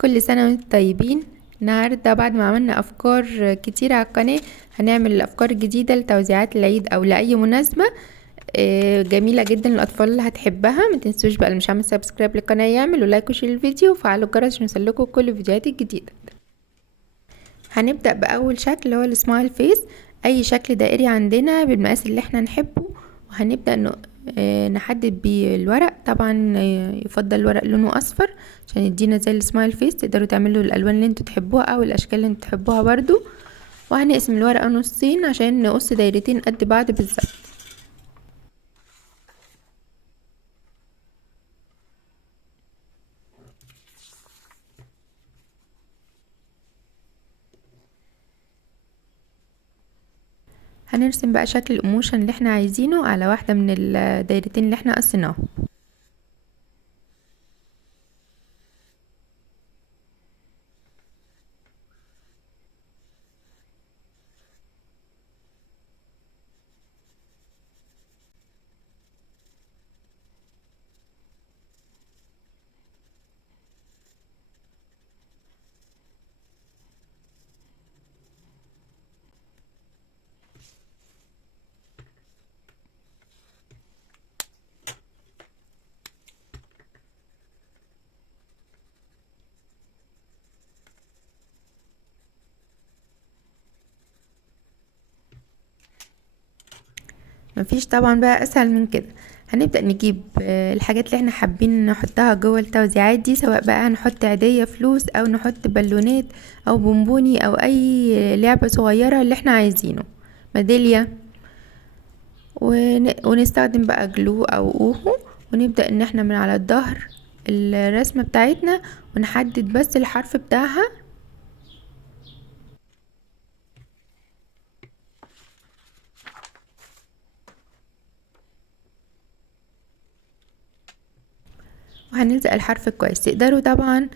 كل سنة وانتم طيبين. النهاردة بعد ما عملنا أفكار كتير على القناة، هنعمل الأفكار الجديدة لتوزيعات العيد أو لأي مناسبة. جميلة جدا، الأطفال هتحبها. ما تنسوش بقى اللي مش عامل سبسكرايب للقناة يعمل ولايك وشير الفيديو وفعلوا الجرس عشان يوصلكوا كل الفيديوهات الجديدة. هنبدأ بأول شكل اللي هو السمايل فيس. أي شكل دائري عندنا بالمقاس اللي احنا نحبه، وهنبدأ نحدد بيه الورق. طبعا يفضل الورق لونه أصفر عشان يدينا زي السمايل فيس. تقدروا تعملوا الألوان اللي انتوا تحبوها أو الأشكال اللي انتوا تحبوها برضو. وهنقسم الورقة نصين عشان نقص دايرتين قد بعض بالظبط. هنرسم بقى شكل الإيموشن اللي احنا عايزينه على واحدة من الدايرتين اللي احنا قصيناهم. مفيش طبعا بقى اسهل من كده. هنبدأ نجيب الحاجات اللي احنا حابين نحطها جوه التوزيعات دي، سواء بقى هنحط عيدية فلوس او نحط بالونات او بونبوني او اي لعبة صغيرة اللي احنا عايزينه، ميدالية. ونستخدم بقى جلو او اوهو، ونبدأ ان احنا من على الظهر الرسمة بتاعتنا ونحدد بس الحرف بتاعها. وهنلزق الحرف كويس. تقدروا طبعا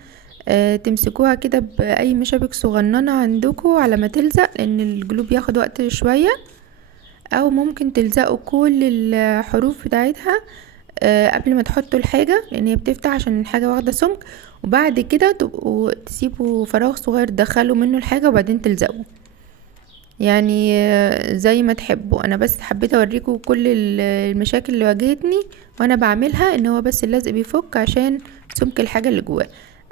تمسكوها كده باي مشابك صغننه عندكم على ما تلزق، لان الجلو بياخد وقت شويه. او ممكن تلزقوا كل الحروف بتاعتها قبل ما تحطوا الحاجه، لان هي بتفتح عشان الحاجه واخده سمك. وبعد كده تبقوا تسيبوا فراغ صغير تدخلوا منه الحاجه وبعدين تلزقوا، يعني زي ما تحبوا. انا بس حبيت اوريكم كل المشاكل اللي واجهتني وانا بعملها، ان هو بس اللزق بيفك عشان سمك الحاجة اللي جواه.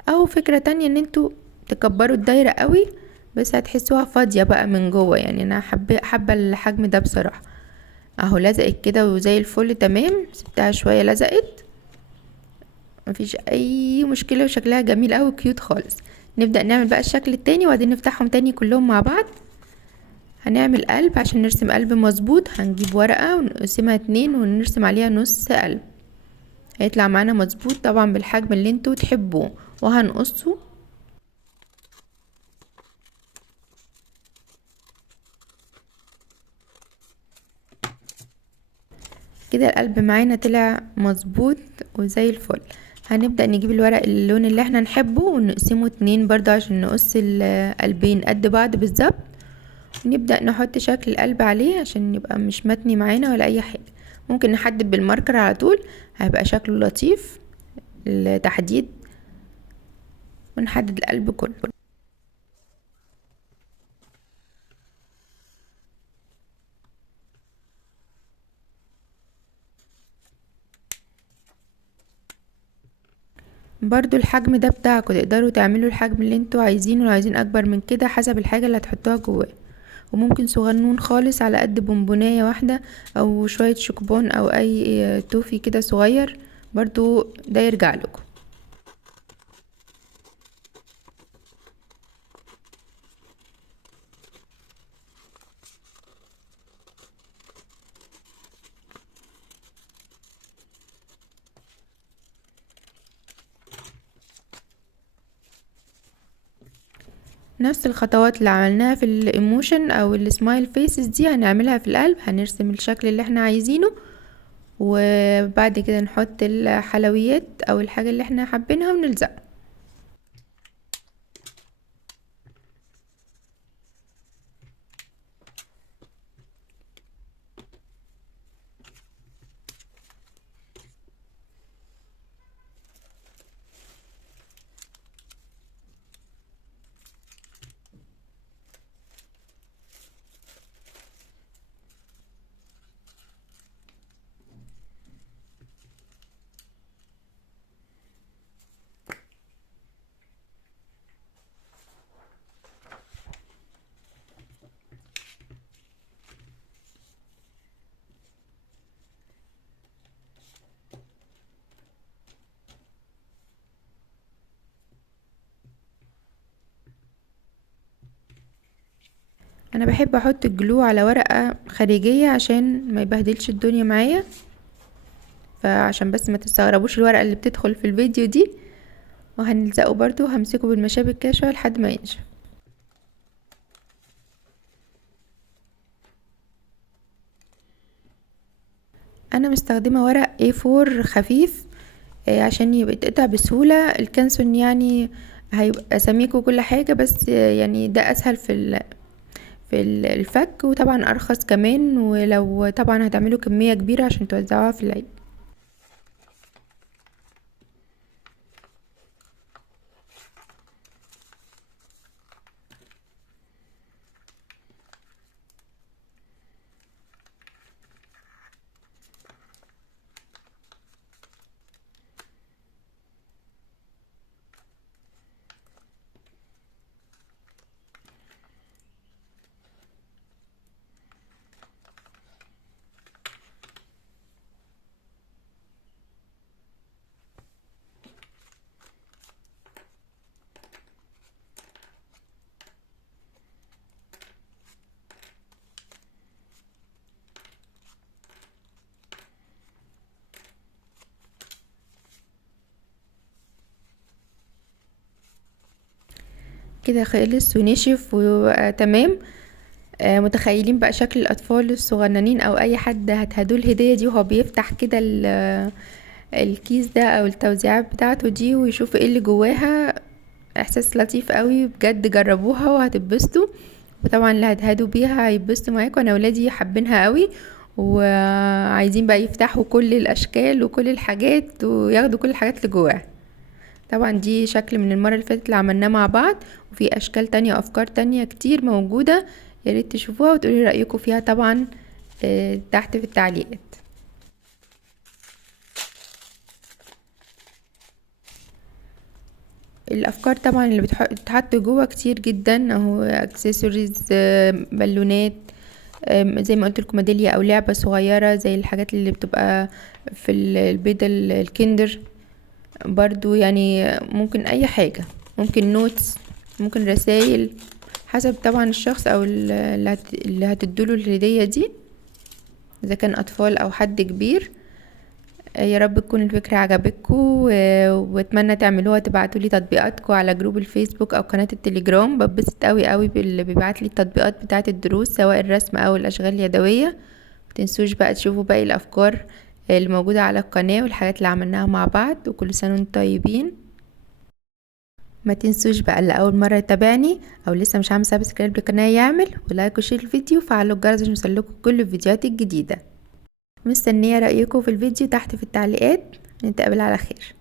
او فكرة تانية ان انتوا تكبروا الدايرة قوي بس هتحسوها فاضية بقى من جوه. يعني انا حابة الحجم ده بصراحة. اهو لزقت كده وزي الفل تمام. سبتها شوية لزقت، مفيش اي مشكلة وشكلها جميل قوي كيوت خالص. نبدأ نعمل بقى الشكل التاني وبعدين نفتحهم تاني كلهم مع بعض. هنعمل قلب. عشان نرسم قلب مظبوط هنجيب ورقة ونقسمها 2 ونرسم عليها نص قلب. هيطلع معانا مظبوط طبعا بالحجم اللي انتوا تحبوه. وهنقصه كده. القلب معانا طلع مظبوط وزي الفل. هنبدأ نجيب الورق اللون اللي احنا نحبه ونقسمه 2 برضو عشان نقص القلبين قد بعض بالظبط. نبدأ نحط شكل القلب عليه عشان يبقى مش متني معانا ولا اي حاجة. ممكن نحدد بالماركر على طول، هيبقى شكله لطيف التحديد. ونحدد القلب كله. برضو الحجم ده بتاعكم، تقدروا تعملوا الحجم اللي انتوا عايزينه. لو عايزين اكبر من كده حسب الحاجة اللي هتحطوها جواه. وممكن صغنون خالص على قد بونبوناية واحدة او شوية شوكبون او اي توفي كده صغير، برضو ده يرجع لكم. نفس الخطوات اللي عملناها في الايموشن او السمايل فيسز دي هنعملها في القلب. هنرسم الشكل اللي احنا عايزينه وبعد كده نحط الحلويات او الحاجة اللي احنا حابينها ونلزقها. انا بحب احط الجلو على ورقة خارجية عشان ما يبهدلش الدنيا معايا، فعشان بس ما تستغربوش الورقة اللي بتدخل في الفيديو دي. وهنلزقه برضو، همسكه بالمشابك كده شوية لحد ما ينشف. انا مستخدمة ورق A4 خفيف عشان يبقى يتقطع بسهولة. الكانسون يعني هيبقى سميك وكل حاجة، بس يعني ده اسهل في الفك، وطبعا ارخص كمان، ولو طبعا هتعملوا كمية كبيرة عشان توزعوها في العيد. كده خلص ونشف وتمام. متخيلين بقى شكل الاطفال الصغننين او اي حد هتهدوا الهديه دي وهو بيفتح كده الكيس ده او التوزيعات بتاعته دي ويشوف ايه اللي جواها؟ احساس لطيف قوي بجد، جربوها وهتتبسطوا. وطبعا اللي هتهدوا بيها هيتبسطوا معاكم. انا ولادي حابينها قوي وعايزين بقى يفتحوا كل الاشكال وكل الحاجات وياخدوا كل الحاجات اللي جواها. طبعا دي شكل من المرة اللي فاتت اللي عملناه مع بعض، وفي اشكال تانية وافكار تانية كتير موجودة، ياريت تشوفوها وتقولي رأيكم فيها طبعا تحت في التعليقات. الافكار طبعا اللي بتتحط جوه كتير جدا اهو، اكسسوارز، بالونات، زي ما قلت لكم ميدالية او لعبة صغيرة زي الحاجات اللي بتبقى في البيضة الكندر برضو، يعني ممكن اي حاجة، ممكن نوتس، ممكن رسائل، حسب طبعا الشخص او اللي هتدوله الهدية دي، اذا كان اطفال او حد كبير. يا رب تكون الفكرة عجبتكم، واتمنى تعملوها، تبعتولي تطبيقاتكم على جروب الفيسبوك او قناة التليجرام. ببسط قوي قوي باللي بيبعتلي التطبيقات بتاعة الدروس سواء الرسم او الاشغال اليدوية. متنسوش بقى تشوفوا باقي الافكار اللي موجودة على القناة والحاجات اللي عملناها مع بعض، وكل سنة وانتم طيبين. ما تنسوش بقى اللي اول مرة يتابعني او لسه مش عامل سبسكرايب للقناة يعمل، ولايك وشير الفيديو وفعلوا الجرس عشان يوصلكوا كل الفيديوهات الجديدة. مستنية رأيكم في الفيديو تحت في التعليقات. نتقابل على خير.